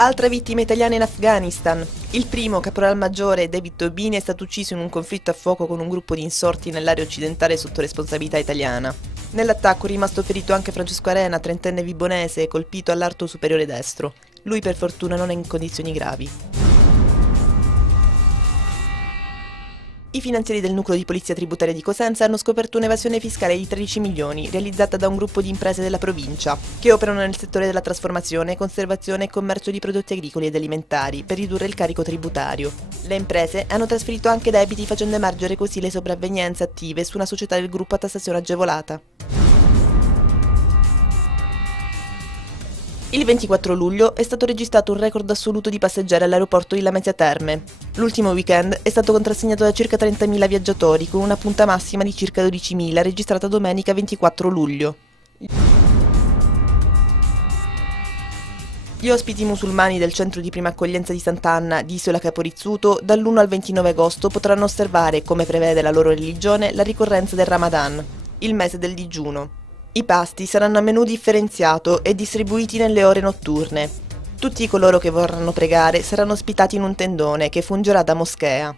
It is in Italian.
Altra vittima italiana in Afghanistan. Il primo, caporal maggiore David Tobini, è stato ucciso in un conflitto a fuoco con un gruppo di insorti nell'area occidentale sotto responsabilità italiana. Nell'attacco è rimasto ferito anche Francesco Arena, trentenne vibonese, colpito all'arto superiore destro. Lui per fortuna non è in condizioni gravi. I finanzieri del nucleo di polizia tributaria di Cosenza hanno scoperto un'evasione fiscale di 13 milioni realizzata da un gruppo di imprese della provincia che operano nel settore della trasformazione, conservazione e commercio di prodotti agricoli ed alimentari per ridurre il carico tributario. Le imprese hanno trasferito anche debiti facendo emergere così le sopravvenienze attive su una società del gruppo a tassazione agevolata. Il 24 luglio è stato registrato un record assoluto di passeggeri all'aeroporto di Lamezia Terme. L'ultimo weekend è stato contrassegnato da circa 30.000 viaggiatori, con una punta massima di circa 12.000 registrata domenica 24 luglio. Gli ospiti musulmani del centro di prima accoglienza di Sant'Anna di Isola Caporizzuto dall'1 al 29 agosto potranno osservare, come prevede la loro religione, la ricorrenza del Ramadan, il mese del digiuno. I pasti saranno a menù differenziato e distribuiti nelle ore notturne. Tutti coloro che vorranno pregare saranno ospitati in un tendone che fungerà da moschea.